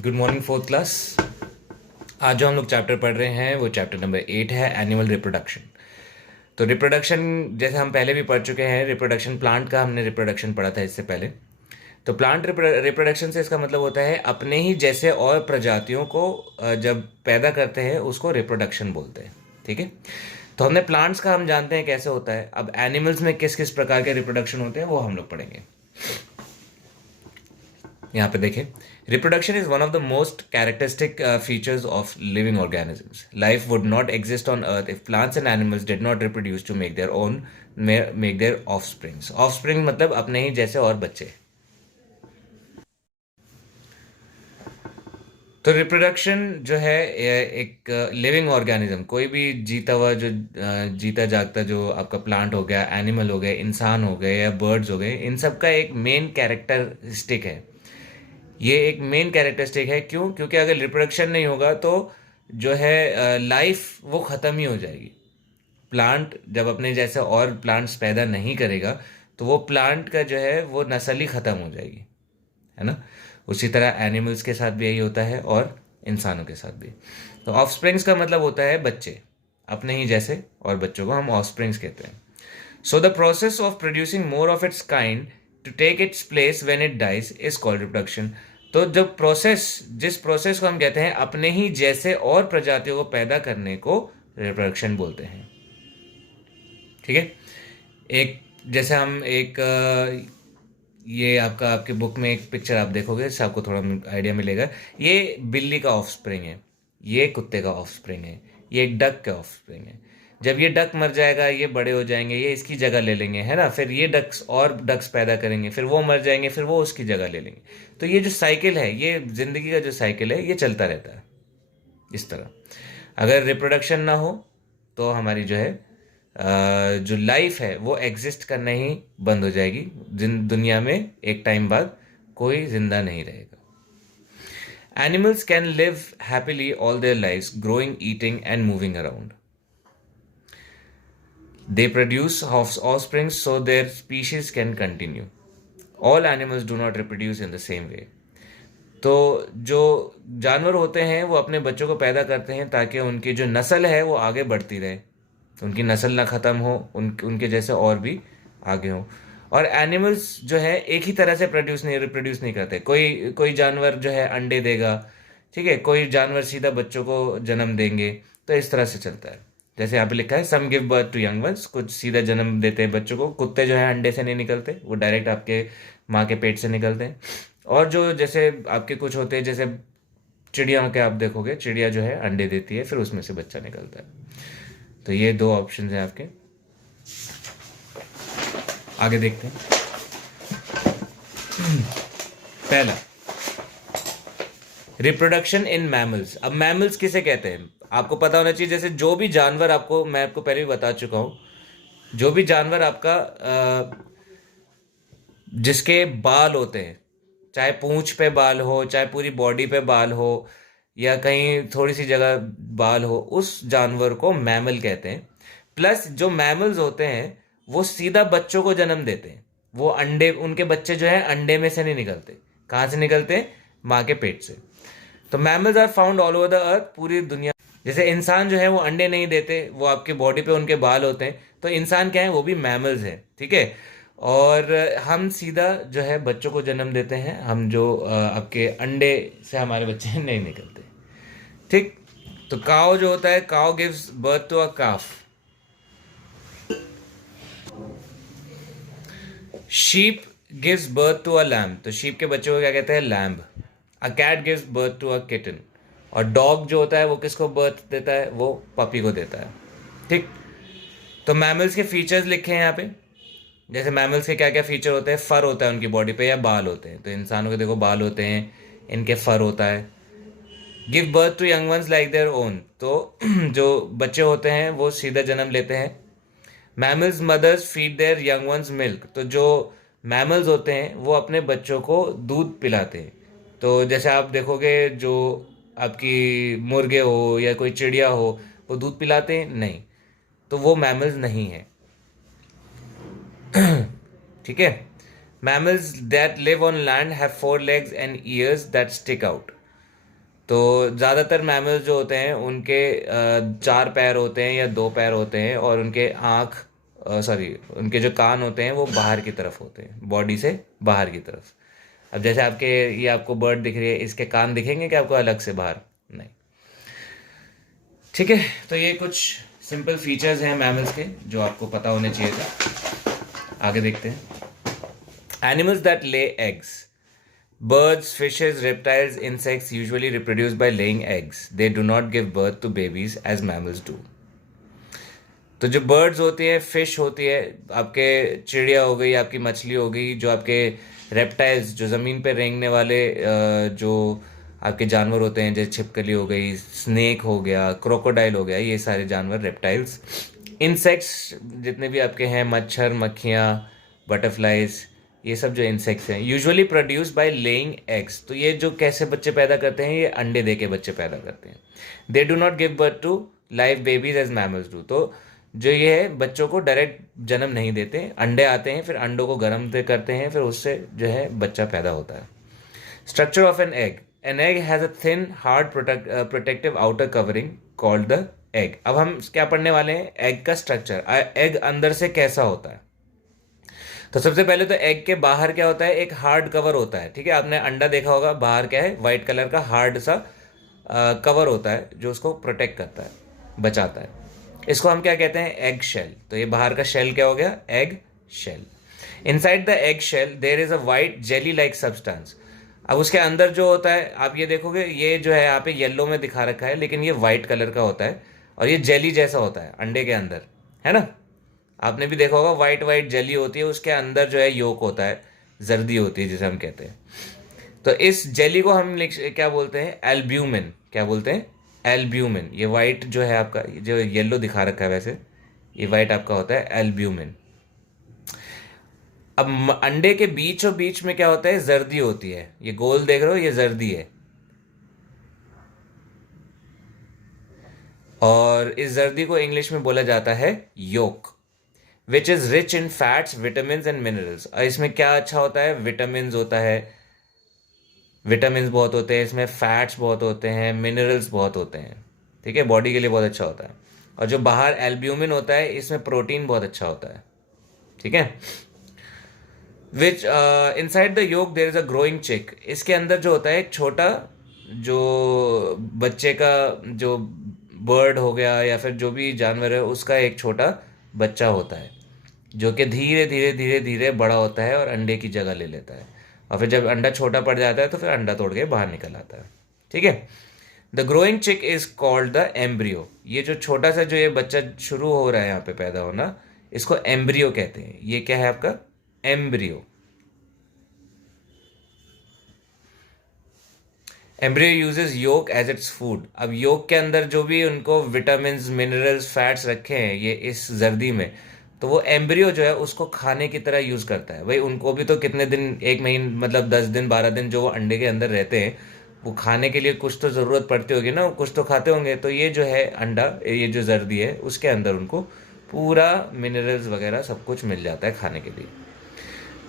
Good morning fourth class. आज जो हम लोग चैप्टर पढ़ रहे हैं वो चैप्टर नंबर 8 है, एनिमल रिप्रोडक्शन। तो रिप्रोडक्शन जैसे हम पहले भी पढ़ चुके हैं, रिप्रोडक्शन प्लांट का हमने रिप्रोडक्शन पढ़ा था इससे पहले। तो प्लांट रिप्रोडक्शन से इसका मतलब होता है अपने ही जैसे और प्रजातियों को जब पैदा करते हैं उसको रिप्रोडक्शन बोलते हैं। ठीक है। तो हमने प्लांट्स का हम जानते हैं कैसे होता है, अब एनिमल्स में किस किस प्रकार के रिप्रोडक्शन होते हैं वो हम लोग पढ़ेंगे। यहाँ पे देखें, reproduction is one of the most characteristic features of living organisms. Life would not exist on earth if plants and animals did not reproduce to make their own make their offsprings. Offspring मतलब अपने ही जैसे और बच्चे। तो reproduction जो है एक living organism, कोई भी जीता हुआ जो जीता जागता जो आपका प्लांट हो गया, एनिमल हो गए, इंसान हो गए या बर्ड्स हो गए, इन सब का एक मेन कैरेक्टरिस्टिक है। ये एक मेन कैरेक्टरिस्टिक है। क्यों? क्योंकि अगर रिप्रोडक्शन नहीं होगा तो जो है लाइफ वो ख़त्म ही हो जाएगी। प्लांट जब अपने जैसे और प्लांट्स पैदा नहीं करेगा तो वो प्लांट का जो है वो नस्ल ही ख़त्म हो जाएगी, है ना। उसी तरह एनिमल्स के साथ भी यही होता है और इंसानों के साथ भी। तो ऑफस्प्रिंग्स का मतलब होता है बच्चे, अपने ही जैसे, और बच्चों को हम ऑफस्प्रिंग्स कहते हैं। So the process of producing more of its kind to take its place when it dies is called reproduction. तो जब प्रोसेस, जिस प्रोसेस को हम कहते हैं अपने ही जैसे और प्रजातियों को पैदा करने को रिप्रोडक्शन बोलते हैं। ठीक है। एक जैसे हम एक ये आपका आपके बुक में एक पिक्चर आप देखोगे इससे आपको थोड़ा आइडिया मिलेगा। ये बिल्ली का ऑफस्प्रिंग है, ये कुत्ते का ऑफस्प्रिंग है, ये एक डक का ऑफस्प्रिंग है। जब ये डक मर जाएगा, ये बड़े हो जाएंगे, ये इसकी जगह ले लेंगे, है ना। फिर ये डक्स और डक्स पैदा करेंगे, फिर वो मर जाएंगे, फिर वो उसकी जगह ले लेंगे। तो ये जो साइकिल है, ये जिंदगी का जो साइकिल है, ये चलता रहता है इस तरह। अगर रिप्रोडक्शन ना हो तो हमारी जो है जो लाइफ है वो एग्जिस्ट करना ही बंद हो जाएगी। दुनिया में एक टाइम बाद कोई जिंदा नहीं रहेगा। Animals can live happily all their lives, growing, eating and moving around. They produce offspring so their species can continue. All animals do not reproduce in the same way. तो जो जानवर होते हैं वो अपने बच्चों को पैदा करते हैं ताकि उनकी जो नस्ल है वो आगे बढ़ती रहे, उनकी नस्ल ना ख़त्म हो, उनके जैसे और भी आगे हो। और एनिमल्स जो है एक ही तरह से रिप्रोड्यूस नहीं करते। कोई कोई जानवर जो है अंडे देगा, ठीक है, कोई जानवर सीधा बच्चों को जन्म देंगे। तो इस तरह से चलता है। जैसे यहाँ पे लिखा है some give birth to young ones, कुछ सीधा जन्म देते हैं बच्चों को। कुत्ते जो है अंडे से नहीं निकलते, वो डायरेक्ट आपके माँ के पेट से निकलते हैं। और जो जैसे आपके कुछ होते हैं, जैसे चिड़िया के आप देखोगे, चिड़िया जो है अंडे देती है, फिर उसमें से बच्चा निकलता है। तो ये दो ऑप्शन हैं आपके। आगे देखते हैं। पहला, रिप्रोडक्शन इन मैमल्स। अब मैमल्स किसे कहते हैं आपको पता होना चाहिए। जैसे जो भी जानवर, आपको मैं आपको पहले भी बता चुका हूं, जो भी जानवर आपका जिसके बाल होते हैं, चाहे पूंछ पे बाल हो, चाहे पूरी बॉडी पे बाल हो, या कहीं थोड़ी सी जगह बाल हो, उस जानवर को मैमल कहते हैं। प्लस जो मैमल्स होते हैं वो सीधा बच्चों को जन्म देते हैं। वो अंडे, उनके बच्चे जो है अंडे में से नहीं निकलते। कहाँ से निकलते हैं? माँ के पेट से। तो mammals are found all over the earth, पूरी दुनिया। जैसे इंसान जो है वो अंडे नहीं देते, वो आपके बॉडी पे उनके बाल होते हैं। तो इंसान क्या है? वो भी मैमल्स हैं, ठीक है। और हम सीधा जो है बच्चों को जन्म देते हैं। हम जो आपके अंडे से हमारे बच्चे नहीं निकलते, ठीक। तो काव जो होता है, cow gives birth to a calf. Sheep gives birth to a lamb, तो शीप के बच्चों को क्या कहते हैं? Lamb. A cat gives birth to a kitten. और डॉग जो होता है वो किसको बर्थ देता है? वो पपी को देता है, ठीक। तो मैमल्स के फीचर्स लिखे हैं यहाँ पे। जैसे मैमल्स के क्या क्या फीचर होते हैं? फर होता है उनकी बॉडी पे, या बाल होते हैं। तो इंसानों के देखो बाल होते हैं, इनके फर होता है। Give birth to young ones like their own, तो जो बच्चे होते हैं वो सीधा जन्म लेते हैं। Mammals mothers feed their young ones milk, तो जो मैमल्स होते हैं वो अपने बच्चों को दूध पिलाते हैं। तो जैसे आप देखोगे जो आपकी मुर्गे हो या कोई चिड़िया हो, वो दूध पिलाते हैं? नहीं, तो वो मैमल्स नहीं है, ठीक है। Mammals that live on land have 4 legs and years that stick out. तो ज़्यादातर मैमल्स जो होते हैं उनके चार पैर होते हैं या दो पैर होते हैं, और उनके आँख सॉरी उनके जो कान होते हैं वो बाहर की तरफ होते हैं, बॉडी से बाहर की तरफ। अब जैसे आपके ये आपको बर्ड दिख रही है, इसके कान दिखेंगे क्या आपको अलग से बाहर? नहीं। ठीक है, तो ये कुछ सिंपल फीचर्स हैं मैमल्स के जो आपको पता होने चाहिए थे। आगे देखते हैं। Animals that lay eggs. Birds, fishes, reptiles, insects usually reproduce by laying eggs. They do not give birth to babies as mammals do. तो जो बर्ड्स होती है, फिश होती है, आपके चिड़िया हो गई, आपकी मछली हो गई, जो आपके रेप्टाइल्स जो ज़मीन पे रेंगने वाले जो आपके जानवर होते हैं, जैसे छिपकली हो गई, स्नेक हो गया, क्रोकोडाइल हो गया, ये सारे जानवर रेप्टाइल्स। इंसेक्ट्स जितने भी आपके हैं, मच्छर, मक्खियाँ, बटरफ्लाइज, ये सब जो इंसेक्ट्स हैं usually produce by laying eggs. तो ये जो कैसे बच्चे पैदा करते हैं, ये अंडे दे के बच्चे पैदा करते हैं। They do not give birth to live babies as mammals do. तो जो ये है बच्चों को डायरेक्ट जन्म नहीं देते, अंडे आते हैं, फिर अंडों को गर्म करते हैं, फिर उससे जो है बच्चा पैदा होता है। Structure of an egg. An egg has a thin hard protective outer covering called the egg. अब हम क्या पढ़ने वाले हैं? एग का स्ट्रक्चर, एग अंदर से कैसा होता है। तो सबसे पहले तो एग के बाहर क्या होता है? एक हार्ड कवर होता है। ठीक है, आपने अंडा देखा होगा, बाहर क्या है? वाइट कलर का हार्ड सा कवर होता है जो उसको प्रोटेक्ट करता है, बचाता है। इसको हम क्या कहते हैं? Egg shell. तो ये बाहर का शेल क्या हो गया? Egg shell. Inside the egg shell there is a white jelly like substance. अब उसके अंदर जो होता है, आप ये देखोगे, ये जो है यहाँ पे येलो में दिखा रखा है, लेकिन ये वाइट कलर का होता है और ये जेली जैसा होता है अंडे के अंदर, है ना? आपने भी देखा होगा वाइट वाइट जेली होती है, उसके अंदर जो है योक होता है, जर्दी होती है जिसे हम कहते हैं। तो इस जेली को हम क्या बोलते हैं? एल्ब्यूमिन। क्या बोलते हैं? एल्ब्यूमिन। ये वाइट जो है आपका, जो येलो दिखा रखा है वैसे, ये वाइट आपका होता है एल्ब्यूमिन। अब अंडे के बीचों बीच में क्या होता है? जर्दी होती है। ये गोल देख रहे हो, ये जर्दी है। और इस जर्दी को इंग्लिश में बोला जाता है yolk, which is rich in fats, vitamin and minerals. और इसमें क्या अच्छा होता है? विटामिन होता है, विटामिन बहुत होते हैं इसमें, फैट्स बहुत होते हैं, मिनरल्स बहुत होते हैं। ठीक है, बॉडी के लिए बहुत अच्छा होता है। और जो बाहर एल्ब्यूमिन होता है, इसमें प्रोटीन बहुत अच्छा होता है। ठीक है, which inside the yolk there is a growing chick. इसके अंदर जो होता है एक छोटा, जो बच्चे का, जो बर्ड हो गया या फिर जो भी जानवर है, उसका एक छोटा बच्चा होता है, जो कि धीरे धीरे धीरे धीरे बड़ा होता है और अंडे की जगह ले लेता है। और फिर जब अंडा छोटा पड़ जाता है तो फिर अंडा तोड़ के बाहर निकल आता है। ठीक है, द ग्रोइंग चिक इज कॉल्ड द एम्ब्रियो। ये जो छोटा सा जो ये बच्चा शुरू हो रहा है यहाँ पे पैदा होना, इसको एम्ब्रियो कहते हैं। ये क्या है आपका? एम्ब्रियो। एम्ब्रियो यूजेस योक एज इट्स फूड। अब योक के अंदर जो भी उनको विटामिन, मिनरल्स, फैट्स रखे हैं ये इस जर्दी में, तो वो एम्ब्रियो जो है उसको खाने की तरह यूज करता है। भाई उनको भी तो कितने दिन, एक महीने मतलब 10 दिन 12 दिन जो वो अंडे के अंदर रहते हैं, वो खाने के लिए कुछ तो ज़रूरत पड़ती होगी ना, कुछ तो खाते होंगे। तो ये जो है अंडा, ये जो जर्दी है, उसके अंदर उनको पूरा मिनरल्स वगैरह सब कुछ मिल जाता है खाने के लिए।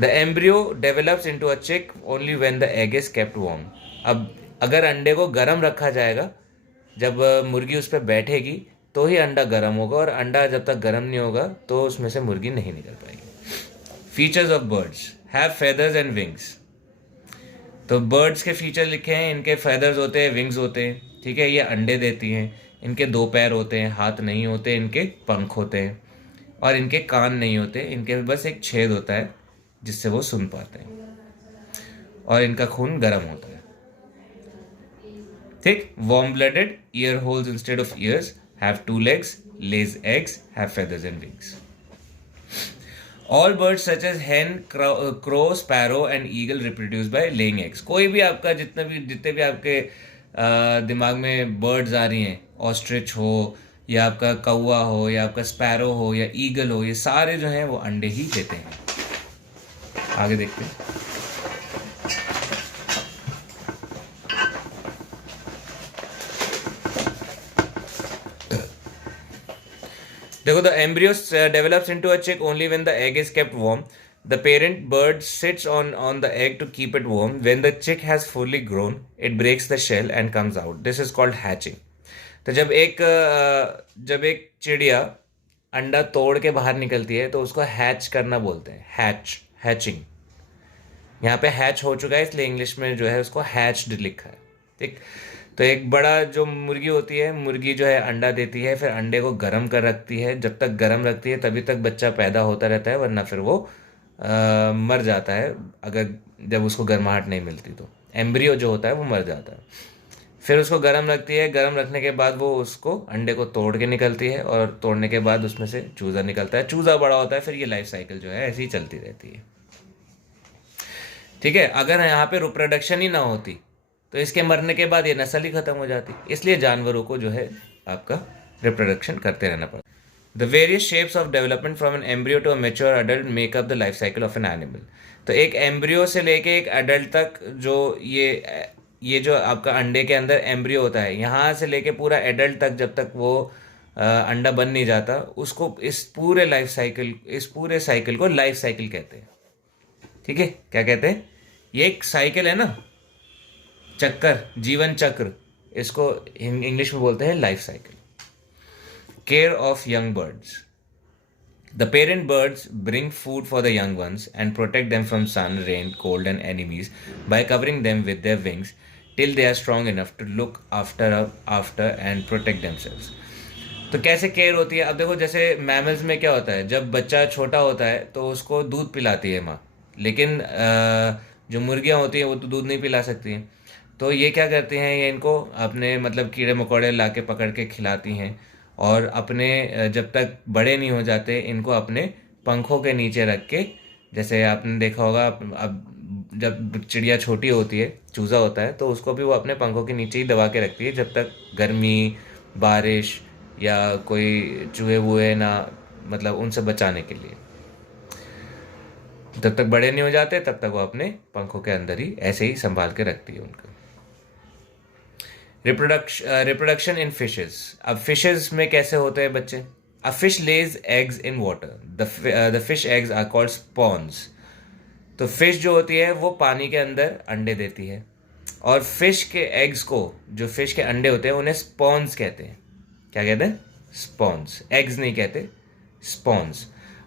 The embryo develops into a chick only when the egg is kept warm. अब अगर अंडे को गर्म रखा जाएगा, जब मुर्गी उस पर बैठेगी तो ही अंडा गर्म होगा, और अंडा जब तक गर्म नहीं होगा तो उसमें से मुर्गी नहीं निकल पाएगी। Features of birds have feathers and wings. तो बर्ड्स के फीचर लिखे हैं, इनके फेदर्स होते हैं, विंग्स होते हैं। ठीक है, ये अंडे देती हैं, इनके दो पैर होते हैं, हाथ नहीं होते, इनके पंख होते हैं, और इनके कान नहीं होते, इनके बस एक छेद होता है जिससे वो सुन पाते हैं, और इनका खून गर्म होता है। Thick, warm-blooded, ear holes instead of ears, have 2 legs, lays eggs, have feathers and wings. All birds such as hen, crow, sparrow and eagle reproduce by laying eggs. कोई भी आपका जितने भी आपके दिमाग में बर्ड्स आ रही हैं, ऑस्ट्रिच हो या आपका कौवा हो या आपका स्पैरो हो या ईगल हो, ये सारे जो हैं वो अंडे ही देते हैं। आगे देखते हैं। देखो, the embryo develops into a chick only when the egg is kept warm. The parent bird sits on the egg to keep it warm. When the chick has fully grown, it breaks the shell and comes out. This is called hatching. तो जब एक चिड़िया अंडा तोड़ के बाहर निकलती है तो उसको हैच करना बोलते हैं, हैचिंग। यहाँ पे हैच हो चुका है इसलिए इंग्लिश में जो है उसको हैच्ड लिखा है। ठीक। तो एक बड़ा जो मुर्गी होती है, मुर्गी जो है अंडा देती है, फिर अंडे को गर्म कर रखती है। जब तक गर्म रखती है तभी तक बच्चा पैदा होता रहता है, वरना फिर वो मर जाता है। अगर जब उसको गर्माहट नहीं मिलती तो एम्ब्रियो जो होता है वो मर जाता है। फिर उसको गर्म रखती है, गर्म रखने के बाद वो उसको अंडे को तोड़ के निकलती है, और तोड़ने के बाद उसमें से चूज़ा निकलता है। चूज़ा बड़ा होता है, फिर ये लाइफ साइकिल जो है ऐसी ही चलती रहती है। ठीक है। अगर यहाँ पे रिप्रोडक्शन ही ना होती तो इसके मरने के बाद ये नस्ल ही खत्म हो जाती। इसलिए जानवरों को जो है आपका रिप्रोडक्शन करते रहना पड़ता। The various shapes of development from an embryo to a mature adult make up the life cycle of an animal. तो एक एम्ब्रियो से लेके एक अडल्ट तक जो ये जो आपका अंडे के अंदर एम्ब्रियो होता है, यहाँ से लेके पूरा एडल्ट तक, जब तक वो अंडा बन नहीं जाता, उसको इस पूरे साइकिल को लाइफ साइकिल कहते हैं। ठीक है। क्या कहते हैं? ये एक साइकिल है ना, चक्कर, जीवन चक्र, इसको इंग्लिश में बोलते हैं life cycle. Care of young birds. The parent birds bring food for the young ones and protect them from sun, rain, cold, and enemies by covering them with their wings till they are strong enough to look after and protect themselves. तो कैसे care होती है? अब देखो, जैसे mammals में क्या होता है, जब बच्चा छोटा होता है तो उसको दूध पिलाती है माँ, लेकिन जो मुर्गियाँ होती हैं वो तो दूध नहीं पिला सकती हैं। तो ये क्या करती हैं, ये इनको अपने मतलब कीड़े मकोड़े ला के पकड़ के खिलाती हैं, और अपने जब तक बड़े नहीं हो जाते इनको अपने पंखों के नीचे रख के, जैसे आपने देखा होगा, अब जब चिड़िया छोटी होती है, चूज़ा होता है, तो उसको भी वो अपने पंखों के नीचे ही दबा के रखती है, जब तक गर्मी, बारिश या कोई चूहे वूहे ना, मतलब उनसे बचाने के लिए। जब तक बड़े नहीं हो जाते तब तक वो अपने पंखों के अंदर ही ऐसे ही संभाल के रखती है उनको। Reproduction in fishes. अब फिशेज में कैसे होते हैं बच्चे? A fish lays eggs in water. The fish eggs are called spawns. तो फिश जो होती है वो पानी के अंदर अंडे देती है, और फिश के एग्स को, जो फिश के अंडे होते हैं, उन्हें स्पॉन्स कहते हैं। क्या कहते हैं? स्पॉन्स। एग्स नहीं कहते, spawns.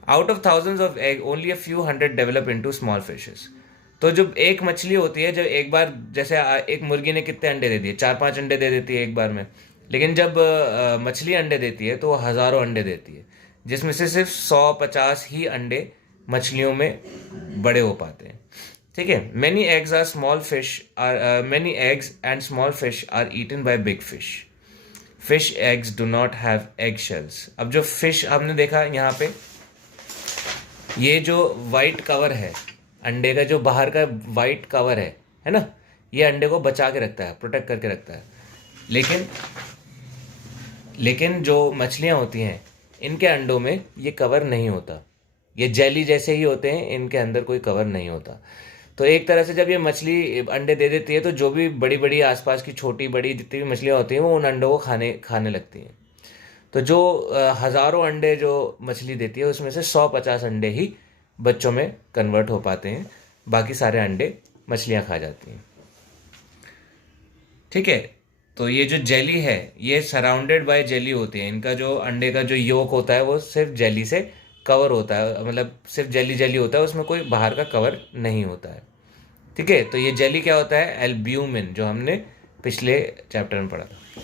Out of thousands of egg only a few hundred develop into small fishes. तो जब एक मछली होती है, जब एक बार, जैसे एक मुर्गी ने कितने अंडे दे दिए, 4-5 अंडे दे देती है एक बार में, लेकिन जब मछली अंडे देती है तो वो हज़ारों अंडे देती है, जिसमें से सिर्फ 100-50 ही अंडे मछलियों में बड़े हो पाते हैं। ठीक है। Many eggs and small fish are eaten by big fish. Fish eggs do not have egg shells. अब जो फिश हमने देखा यहाँ पे, ये जो वाइट कवर है, अंडे का जो बाहर का वाइट कवर है ना, ये अंडे को बचा के रखता है, प्रोटेक्ट करके रखता है। लेकिन जो मछलियाँ होती हैं, इनके अंडों में ये कवर नहीं होता, ये जेली जैसे ही होते हैं, इनके अंदर कोई कवर नहीं होता। तो एक तरह से जब ये मछली अंडे दे देती है तो जो भी बड़ी बड़ी आसपास की छोटी बड़ी जितनी भी मछलियाँ होती हैं वो उन अंडों को खाने लगती हैं। तो जो हज़ारों अंडे जो मछली देती है उसमें से 150 अंडे ही बच्चों में कन्वर्ट हो पाते हैं, बाकी सारे अंडे मछलियाँ खा जाती हैं। ठीक है। तो ये जो जेली है, ये सराउंडेड बाय जेली होती है। इनका जो अंडे का जो योक होता है वो सिर्फ जेली से कवर होता है, मतलब सिर्फ जेली जेली होता है, उसमें कोई बाहर का कवर नहीं होता है। ठीक है। तो ये जेली क्या होता है? एल्ब्यूमिन, जो हमने पिछले चैप्टर में पढ़ा था।